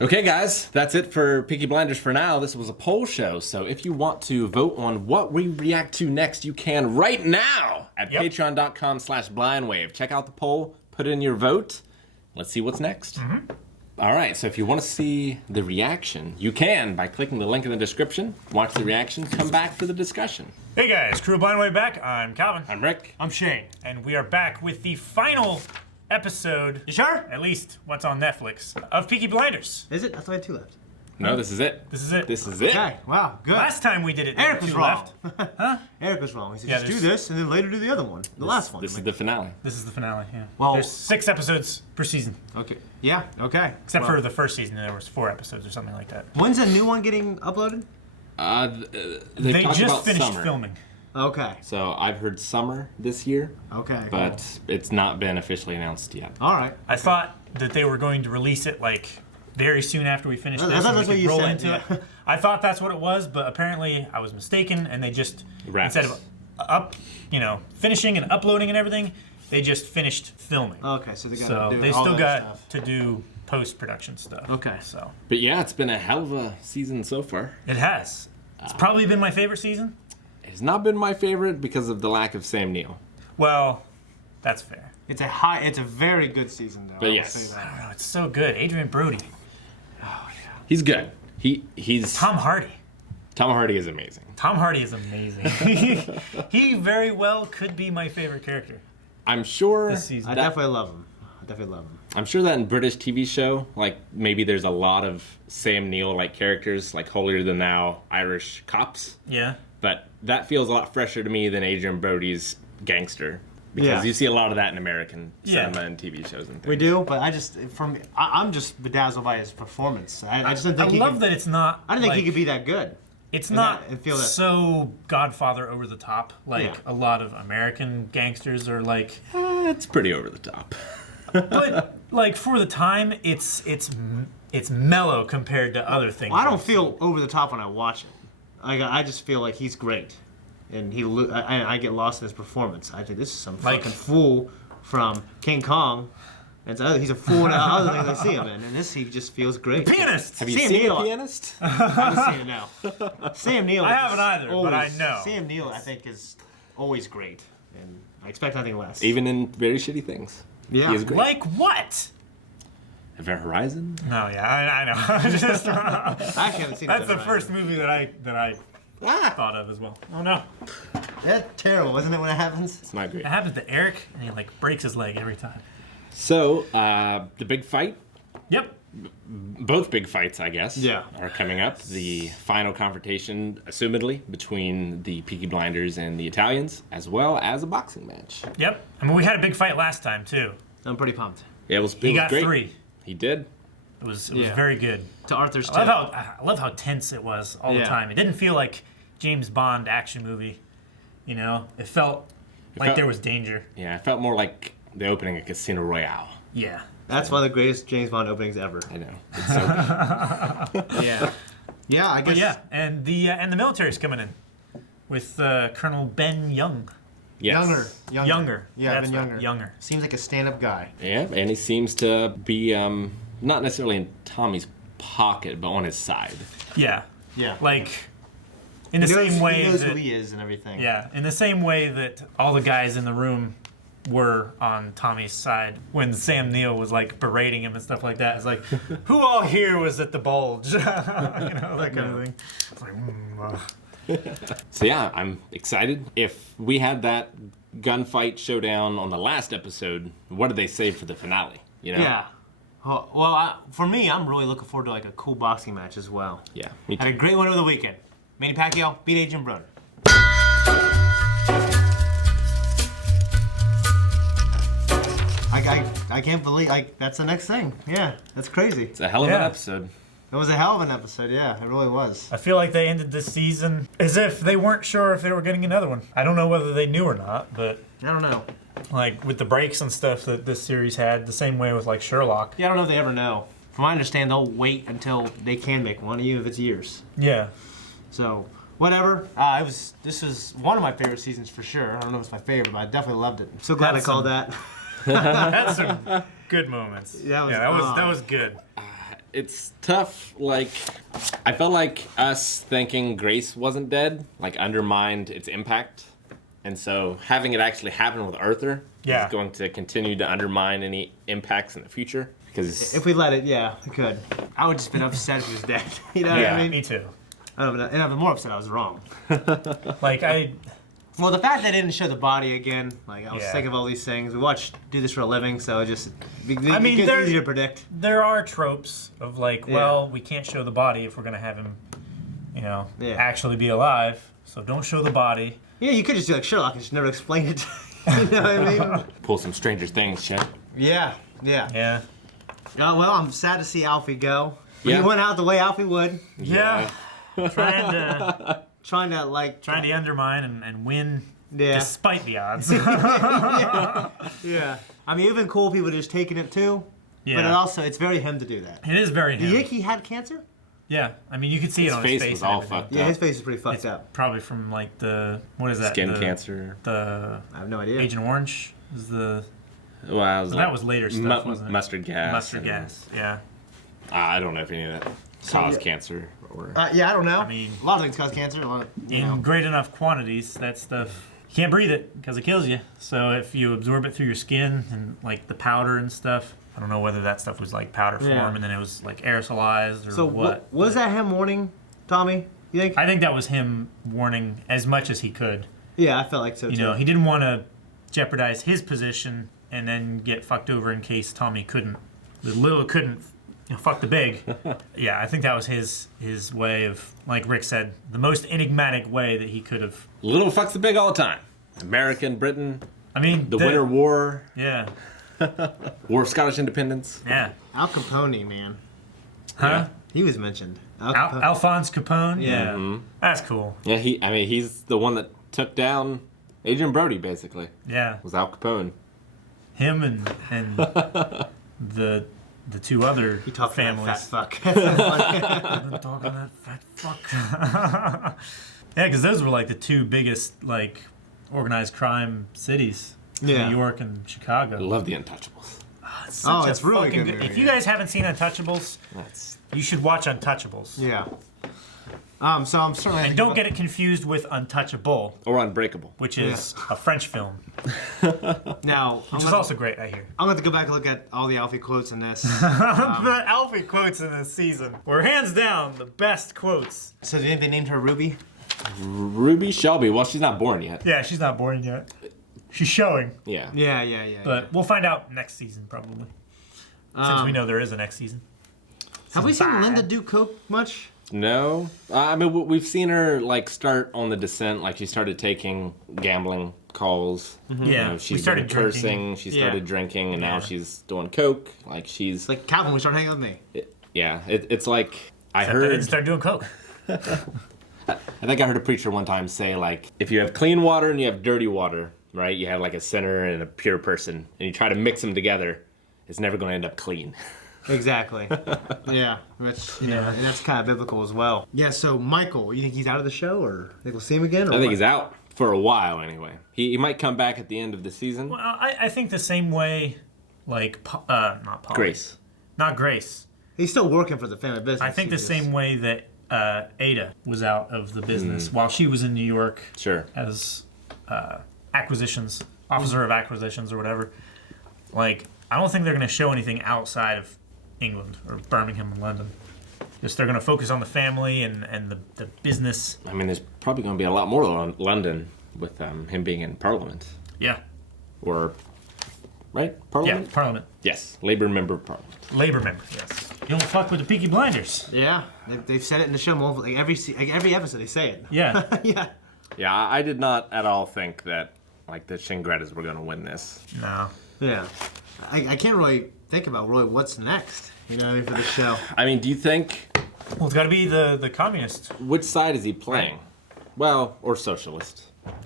Okay, guys, that's it for Peaky Blinders for now. This was a poll show, so if you want to vote on what we react to next, you can right now at patreon.com/blindwave. Check out the poll, put in your vote. Let's see what's next. All right, so if you want to see the reaction, you can by clicking the link in the description. Watch the reaction, come back for the discussion. Hey guys, Crew Blindwave back. I'm Calvin. I'm Rick. I'm Shane. And we are back with the final episode. You sure? At least what's on Netflix of Peaky Blinders. Is it? I thought I had 2 left. No, this is it. This is it. This is it. Okay, wow, good. Last time we did it, Eric was 2 wrong. left. Huh? Eric was wrong. He said, Yeah, just do there's- this and then later do the other one. The last one. This is the finale. This is the finale. Yeah. Well- There's 6 episodes per season, Okay. Yeah, okay. except for the first season. There was 4 episodes or something like that. When's a new one getting uploaded? They talked just about finished summer. filming. Okay. So I've heard summer this year, Okay. but it's not been officially announced yet. All right. I thought that they were going to release it like very soon after we finished I this, thought and we that's what could you roll said, into yeah. it. I thought that's what it was, but apparently I was mistaken, and they just Wraps. instead of finishing and uploading and everything, they just finished filming. Okay, so they got So to do they all still that got stuff. to do post-production stuff. Okay. So But yeah, it's been a hell of a season so far. it has. It's probably been my favorite season. It's not been my favorite because of the lack of Sam Neill. Well, that's fair. It's a very good season though. But I will yes. say I that. don't know. It's so good. Adrian Brody, He's good. He's Tom Hardy. Tom Hardy is amazing. Tom Hardy is amazing. He very well could be my favorite character I'm sure this season. I definitely love him. I definitely love him. I'm sure that in British TV show, like maybe there's a lot of Sam Neill like characters, like holier than thou Irish cops. Yeah. But that feels a lot fresher to me than Adrian Brody's gangster. Because Yeah. you see a lot of that in American Yeah. cinema and TV shows and things. We do, but I'm just bedazzled by his performance. I just didn't I think he love could, that it's not. I didn't think he like- could be that good. It's and not that- and feel that- so Godfather over the top like Yeah. a lot of American gangsters are like. It's pretty over the top. But like for the time, it's mellow compared to other things. Well, I don't feel over the top when I watch it. I just feel like he's great, and I get lost in his performance. I think this is some Like- fucking fool from King Kong. And he's a fool in other things I see him in, and this he just feels great. Pianist. Have you Sam seen Neill- The Pianist? I haven't seen it now. Sam Neill. I is haven't either, but I know. Sam Neill, I think, is always great, and I expect nothing less. Even in very shitty things. Yeah. He is great. Like what? Event Horizon? No, yeah, I know. Just, I actually haven't seen. that's the Event first movie that I thought of as well. Oh no, Horizon. That's terrible, isn't it, when it happens? It's not great. it happens to Eric, and he like breaks his leg every time. So, the big fight, Yep. both big fights, I guess, Yeah. are coming up. The final confrontation, assumedly, between the Peaky Blinders and the Italians, as well as a boxing match. Yep. I mean, we had a big fight last time too. I'm pretty pumped. Yeah, it was He got great. 3. He did. It was Yeah. very good. To Arthur's I tale. love how tense it was all the Yeah. time. It didn't feel like James Bond action movie. You know, it felt like felt- there was danger. Yeah, it felt more like the opening of Casino Royale. Yeah. That's one of the greatest James Bond openings ever. I know. It's so good. Yeah. Yeah, I guess. But yeah, and the military's coming in with Colonel Ben Young. Yes. Younger. Yeah, That's been right, younger. Younger. Seems like a stand-up guy. Yeah, and he seems to be not necessarily in Tommy's pocket, but on his side. Yeah. Yeah. Like in the He knows- same way he knows that who he is and everything. yeah, in the same way that all the guys in the room were on Tommy's side when Sam Neill was like berating him and stuff like that. It's like, who all here was at the bulge? You know, that kind of thing. It's like, So yeah, I'm excited. If we had that gunfight showdown on the last episode, what did they save for the finale? You know? Yeah. Well, for me, I'm really looking forward to like a cool boxing match as well. Yeah. Me Had a too. great one over the weekend. Manny Pacquiao beat Adrian Brody. I can't believe that's the next thing. Yeah, that's crazy. It's a hell of an Yeah. episode. It was a hell of an episode. Yeah, it really was. I feel like they ended this season as if they weren't sure if they were getting another one. I don't know whether they knew or not, but I don't know. like with the breaks and stuff that this series had, the same way with like Sherlock. Yeah, I don't know if they ever know. From what I understand, they'll wait until they can make one, even if it's years. Yeah. So whatever. This was one of my favorite seasons for sure. I don't know if it's my favorite, but I definitely loved it. I'm so glad That's I called some- that. That's some good moments. That was- that was good. it's tough. Like, I felt like us thinking Grace wasn't dead, like, undermined its impact. And so having it actually happen with Arthur is going to continue to undermine any impacts in the future. Because if we let it, yeah, we could. I would just been upset if he was dead. You know what I mean? Me too. And I'd be more upset I was wrong. Well, the fact they didn't show the body again, like, I was thinking of all these things. We do this for a living, so it gets easy to predict. There are tropes of like, well, we can't show the body if we're gonna have him, actually be alive. So don't show the body. Yeah, you could just do like Sherlock and just never explain it. You know what I mean? Pull some Stranger Things, Chad. Yeah. Oh, well, I'm sad to see Alfie go. Yeah. He went out the way Alfie would. Yeah. Trying to undermine and win despite the odds. Yeah. I mean, even cool people just taking it too. Yeah. But it's very him to do that. It is very him. Do you think he had cancer? Yeah. I mean, you could see it on his face. His face was all fucked up. Yeah, his face is pretty fucked up. Probably from like what is that? Skin cancer. I have no idea. Agent Orange is the. Well, that was later stuff, wasn't it? Mustard gas. Mustard gas. Yeah. I don't know if any of that caused cancer or. Yeah, I don't know. I mean, a lot of things cause cancer. In great enough quantities, that stuff you can't breathe it because it kills you. So if you absorb it through your skin and like the powder and stuff, I don't know whether that stuff was like powder form and then it was like aerosolized or so what. Was that him warning Tommy? You think? I think that was him warning as much as he could. Yeah, I felt like so too. You know, he didn't want to jeopardize his position and then get fucked over in case Tommy couldn't. The little couldn't. Fuck the big. Yeah, I think that was his way of, like Rick said, the most enigmatic way that he could have. Little fucks the big all the time. America and Britain. I mean, the Winter War. Yeah. War of Scottish Independence. Yeah. Al Capone, man. Huh? Yeah. He was mentioned. Alphonse Capone. Yeah. Mm-hmm. That's cool. Yeah, he's the one that took down Adrian Brody, basically. Yeah. Was Al Capone. Him and the two other families. That fat fuck. I've been talking that fat fuck. Yeah, because those were like the two biggest like organized crime cities. Yeah. New York and Chicago. I love the Untouchables. It's really good. If you guys haven't seen Untouchables, you should watch Untouchables. Yeah. So I'm certainly. And don't get it confused with Untouchable. Or Unbreakable. Which is a French film. Now, which is also great, I hear. I'm going to go back and look at all the Alfie quotes in this. The Alfie quotes in this season were hands down the best quotes. So do you think they named her Ruby? Ruby Shelby. Well, she's not born yet. Yeah, she's not born yet. She's showing. Yeah. But we'll find out next season, probably. Since we know there is a next season. Have we seen Linda do coke much? No. I mean, we've seen her, like, start on the descent. Like, she started taking gambling calls. Mm-hmm. Yeah. You know, she started cursing. She started drinking, and now she's doing coke. Like, she's... It's like Calvin, we started hanging with me. It's like... I heard... They didn't start doing coke. I think I heard a preacher one time say, like, if you have clean water and you have dirty water, right? You have, like, a sinner and a pure person, and you try to mix them together, it's never going to end up clean. Exactly. Yeah. That's, and that's kind of biblical as well. Yeah, so Michael, you think he's out of the show, or think we'll see him again? Or I think he's out for a while, anyway. He might come back at the end of the season. Well, I think the same way, like, not Polly. Grace. Not Grace. He's still working for the family business. I think the same way that Ada was out of the business while she was in New York. Sure. As officer of acquisitions or whatever. Like, I don't think they're going to show anything outside of England or Birmingham and London. Just they're going to focus on the family and the business. I mean, there's probably going to be a lot more on London with him being in Parliament. Yeah. Or, right? Parliament? Yeah, Parliament. Yes, Labour member of Parliament. Labour member, yes. You don't fuck with the Peaky Blinders. Yeah, they've said it in the show like every episode they say it. Yeah. Yeah. Yeah, I did not at all think that, like, the Shingrettas were going to win this. No. Yeah. I can't really think about really what's next, you know, for the show. I mean, do you think... Well, it's got to be the communist. Which side is he playing? Well, or socialist.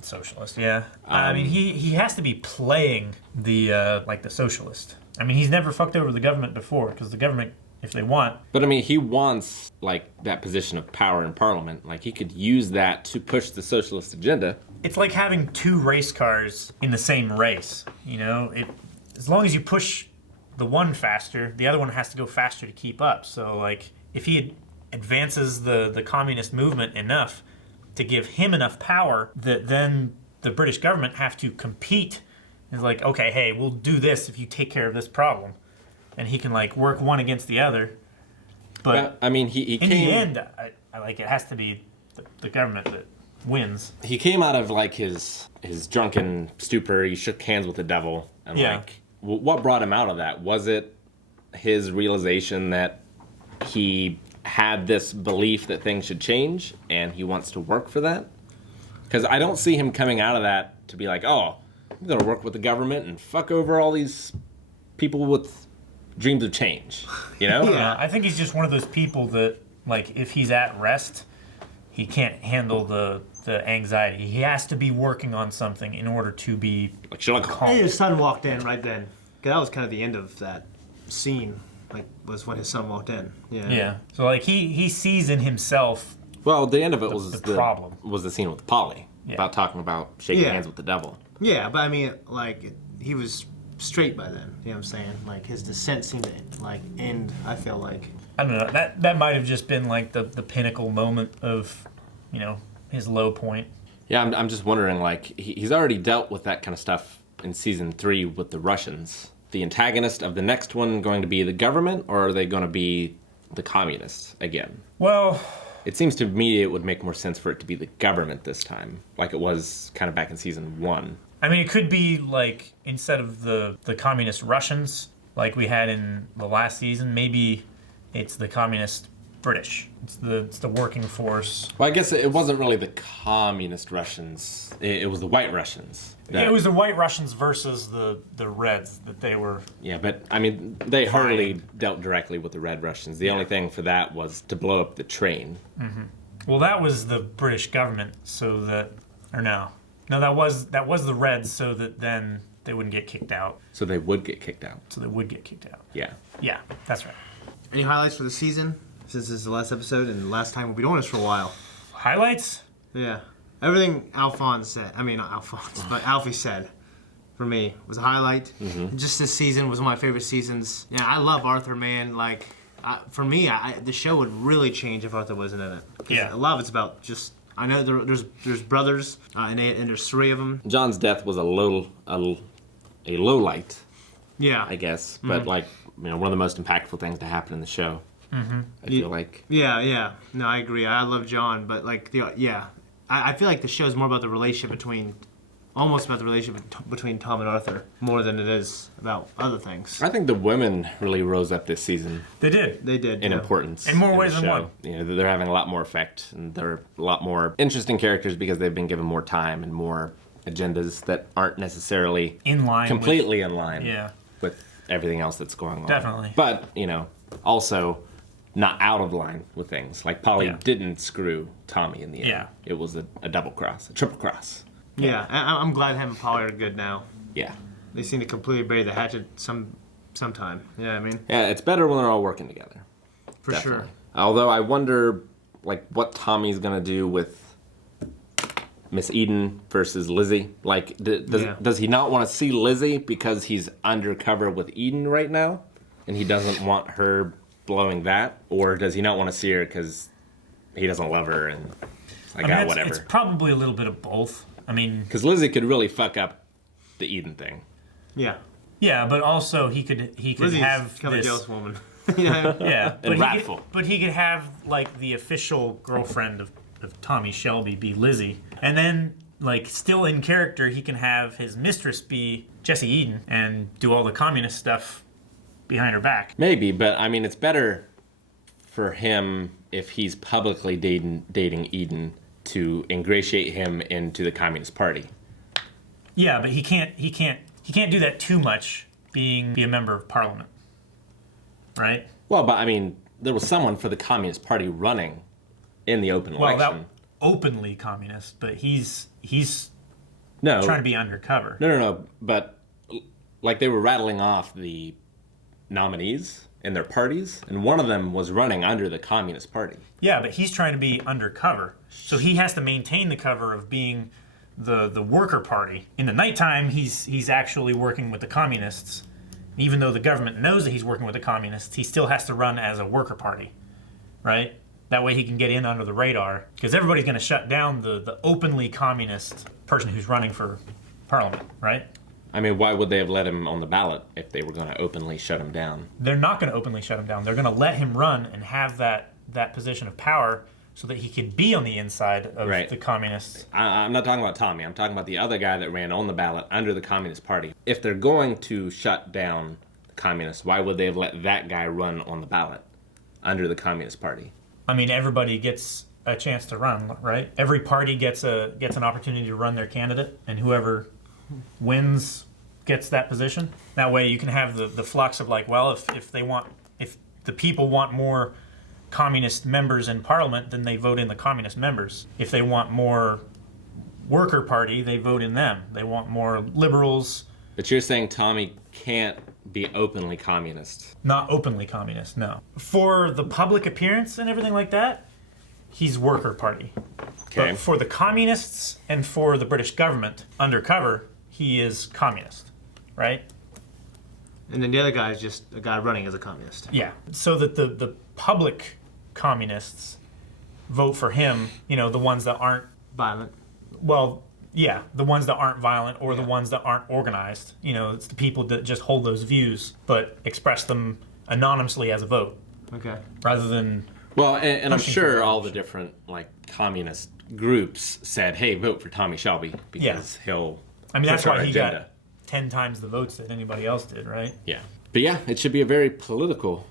Socialist, yeah. I mean, he has to be playing the socialist. I mean, he's never fucked over the government before, because the government, if they want... But, I mean, he wants, like, that position of power in Parliament. Like, he could use that to push the socialist agenda. It's like having two race cars in the same race, you know? As long as you push the one faster, the other one has to go faster to keep up. So, like, if he advances the communist movement enough to give him enough power, that then the British government have to compete. It's like, okay, hey, we'll do this if you take care of this problem. And he can, like, work one against the other. But Well, I mean, he in came. the end, I like, it has to be the government that wins. He came out of like his drunken stupor. He shook hands with the devil, and Yeah. like, what brought him out of that? Was it his realization that he had this belief that things should change, and he wants to work for that? Because I don't see him coming out of that to be like, oh, I'm gonna work with the government and fuck over all these people with dreams of change. You know? Yeah, I think he's just one of those people that, like, if he's at rest, he can't handle the anxiety. He has to be working on something in order to be Like Sherlock Holmes. Hey, his son walked in right then. 'Cause that was kind of the end of that scene. Like, was when his son walked in. Yeah. Yeah. So, like, he sees in himself. Well, the end of it was the problem. Was the scene with Polly Yeah. about talking about shaking Yeah. hands with the devil. Yeah, but I mean, like, he was straight by then. You know what I'm saying? Like, his descent seemed to, like, end, I feel like. I don't know. That might have just been like the pinnacle moment of, his low point. Yeah, I'm just wondering, like, he's already dealt with that kind of stuff in season 3 with the Russians. The antagonist of the next one going to be the government, or are they going to be the communists again? Well, It seems to me it would make more sense for it to be the government this time, like it was kind of back in season 1. I mean, it could be like, instead of the communist Russians like we had in the last season, maybe it's the communist British. It's the working force. Well, I guess it wasn't really the communist Russians. It was the white Russians. Yeah, it was the White Russians versus the Reds that they were. Yeah, but I mean, they hardly dealt directly with the Red Russians. The only thing for that was to blow up the train. Well, that was the British government, so that, or no, that was the Reds, so that then they wouldn't get kicked out. So they would get kicked out. So they would get kicked out. Yeah. Yeah, that's right. Any highlights for the season? Since this is the last episode and the last time we'll be doing this for a while. Highlights? Yeah. Everything Alphonse said, not Alphonse, but Alfie said, for me, was a highlight. Just this season was one of my favorite seasons. Yeah, I love Arthur, man. Like, for me, the show would really change if Arthur wasn't in it. 'Cause Yeah. a lot of it's about just, I know there's brothers, and there's 3 of them. John's death was a low light, Yeah. I guess, but like, one of the most impactful things to happen in the show. I feel like. Yeah. No, I agree. I love John, but like, I feel like the show's more about the relationship between Tom and Arthur more than it is about other things. I think the women really rose up this season They did. They did. in yeah. importance. In more the ways than show. one. They're having a lot more effect, and they're a lot more interesting characters because they've been given more time and more agendas that aren't necessarily In line. completely in line Yeah. with everything else that's going on. Definitely. But, also not out of line with things. Like Polly Yeah. didn't screw Tommy in the end. Yeah. It was a double cross, a triple cross. Yeah, I'm glad him and Polly are good now. Yeah. They seem to completely bury the hatchet sometime. You know what I mean? Yeah, it's better when they're all working together. For Definitely. sure. Although I wonder, like, what Tommy's gonna do with Miss Eden versus Lizzie. Like, does he not want to see Lizzie because he's undercover with Eden right now, and he doesn't want her blowing that, or does he not want to see her because he doesn't love her and like, whatever? It's probably a little bit of both. I mean, Because Lizzie could really fuck up the Eden thing. Yeah. yeah, but also he could Lizzie's have kind of a this. jealous woman. Yeah. Yeah, And he wrathful. but he could have like the official girlfriend of Tommy Shelby be Lizzie, and then like still in character he can have his mistress be Jessie Eden and do all the communist stuff behind her back. Maybe, but I mean, it's better for him if he's publicly dating Eden to ingratiate him into the Communist Party. Yeah, but he can't do that too much be a member of Parliament, right? Well, but I mean, there was someone for the Communist Party running in the open Well, election. that openly communist, but he's No, trying to be undercover. no. But like they were rattling off the nominees in their parties, and one of them was running under the Communist Party. Yeah, but he's trying to be undercover, so he has to maintain the cover of being the worker party. In the nighttime, he's actually working with the communists, even though the government knows that he's working with the communists, he still has to run as a worker party, right? That way he can get in under the radar, because everybody's going to shut down the openly communist person who's running for parliament, right? I mean, why would they have let him on the ballot if they were going to openly shut him down? They're not going to openly shut him down. They're going to let him run and have that position of power so that he could be on the inside of the communists. I'm not talking about Tommy. I'm talking about the other guy that ran on the ballot under the Communist Party. If they're going to shut down the communists, why would they have let that guy run on the ballot under the Communist Party? I mean, everybody gets a chance to run, right? Every party gets an opportunity to run their candidate, and whoever wins gets that position. That way you can have the flux of like, well, if the people want more communist members in parliament, then they vote in the communist members. If they want more worker party, they vote in them. They want more liberals. But you're saying Tommy can't be openly communist. Not openly communist, no. For the public appearance and everything like that, he's worker party. Okay. But for the communists and for the British government, undercover, he is communist, right? And then the other guy is just a guy running as a communist. Yeah. So that the public communists vote for him, you know, the ones that aren't Violent. well, yeah, the ones that aren't violent or the ones that aren't organized. You know, it's the people that just hold those views but express them anonymously as a vote. Okay. Rather than Well, and I'm pushing sure for all the different like communist groups said, "Hey, vote for Tommy Shelby because he'll." I mean, that's push our why he agenda." got 10 times the votes that anybody else did, right? Yeah, but yeah, it should be a very political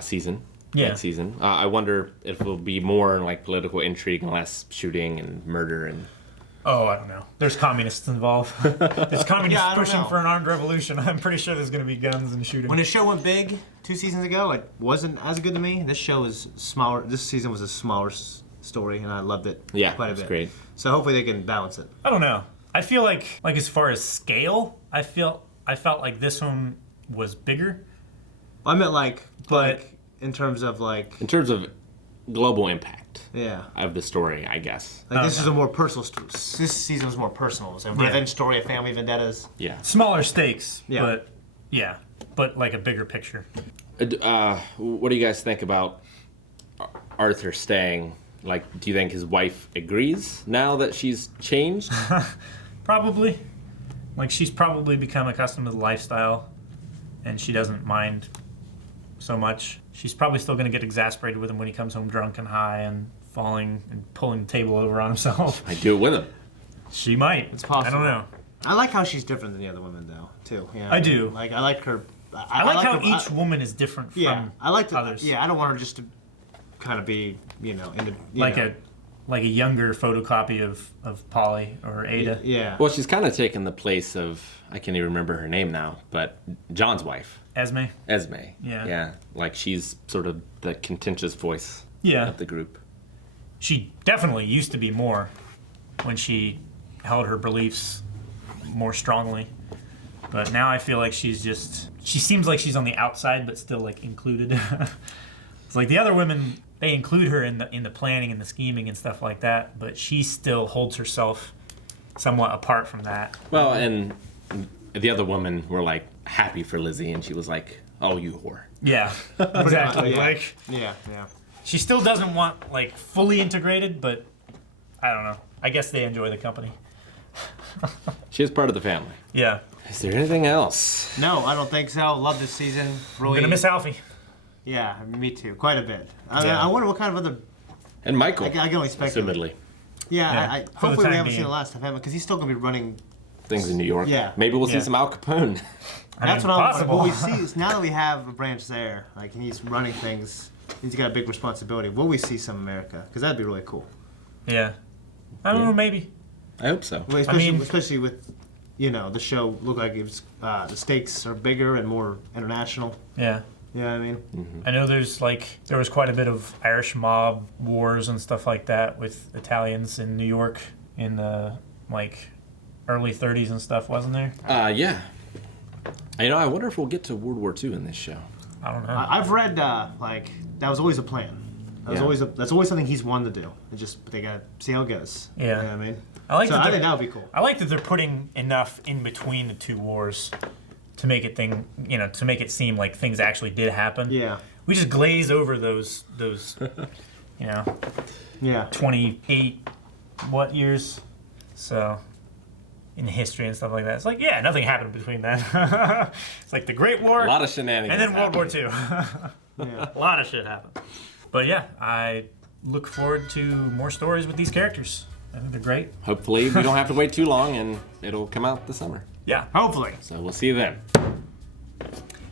season. Yeah. Next season. I wonder if it'll be more like political intrigue and less shooting and murder and. Oh, I don't know. There's communists involved. There's communists Yeah, I don't pushing know. for an armed revolution. I'm pretty sure there's going to be guns and shooting. When the show went big 2 seasons ago, it wasn't as good to me. This show is smaller. This season was a smaller story, and I loved it Yeah, quite a it's bit. great. So hopefully they can balance it. I don't know. I feel like as far as scale, I felt like this one was bigger. I meant like But- in terms of like, In terms of global impact yeah. of the story, I guess. Like this is a more personal story. This season was more personal. It was a revenge story, a family vendettas. Yeah. Smaller stakes, Yeah. but like a bigger picture. What do you guys think about Arthur staying? Like, do you think his wife agrees now that she's changed? Probably. Like, she's probably become accustomed to the lifestyle, and she doesn't mind so much. She's probably still going to get exasperated with him when he comes home drunk and high and falling and pulling the table over on himself. I do it with him. She might. It's possible. I don't know. I like how she's different than the other women, though, too. Yeah, I do. Like, I like her. I like how her, each woman is different from I like others. Yeah, I don't want her just to kind of be, in the Like a younger photocopy of Polly or Ada. Yeah. Well, she's kind of taken the place of, I can't even remember her name now, but John's wife, Esme. Esme. Yeah. Yeah. Like, she's sort of the contentious voice Yeah. of the group. She definitely used to be more when she held her beliefs more strongly. But now I feel like she seems like she's on the outside but still like included. It's like the other women, they include her in the planning and the scheming and stuff like that, but she still holds herself somewhat apart from that. Well, and the other women were like happy for Lizzie, and she was like, "Oh, you whore." Yeah, exactly. Yeah. Like Yeah. she still doesn't want like fully integrated, but I don't know. I guess they enjoy the company. She is part of the family. Yeah. Is there anything else? No, I don't think so. Love this season. Really. I'm gonna miss Alfie. Yeah, me too. Quite a bit. I Yeah. wonder what kind of other. And Michael, I can only speculate. assumedly. Yeah, Yeah, I for the hopefully we time haven't seen being. the last of him because he's still gonna be running. Things in New York. Yeah. Maybe we'll Yeah. see some Al Capone. That's mean, what I'm. possible. What we see is now that we have a branch there, like and he's running things, he's got a big responsibility. Will we see some America? Because that'd be really cool. Yeah. I don't know, maybe. I hope so. Well, especially, mean- especially with, the show looked like it was the stakes are bigger and more international. Yeah. You know what I mean? I know there was quite a bit of Irish mob wars and stuff like that with Italians in New York in the early 30s and stuff, wasn't there? Yeah. I wonder if we'll get to World War II in this show. I don't know. I've read that was always a plan. That's always something he's wanted to do. They gotta see how it goes. Yeah. You know what I mean? I like So that I they're- think that would be cool. I like that they're putting enough in between the two wars to make it to make it seem like things actually did happen. Yeah. We just glaze over those 28 years, so in history and stuff like that. It's like, yeah, nothing happened between then. It's like the Great War, A lot of shenanigans. and then World War II. Yeah. A lot of shit happened. But yeah, I look forward to more stories with these characters. I think they're great. Hopefully, we don't have to wait too long, and it'll come out this summer. Yeah. Hopefully. So we'll see you then.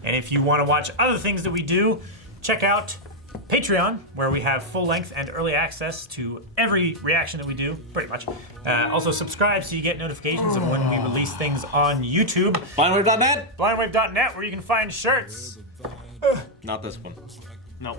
And if you want to watch other things that we do, check out Patreon, where we have full-length and early access to every reaction that we do, pretty much. Also, subscribe so you get notifications of when we release things on YouTube. Blindwave.net? Blindwave.net, where you can find shirts. Not this one. No.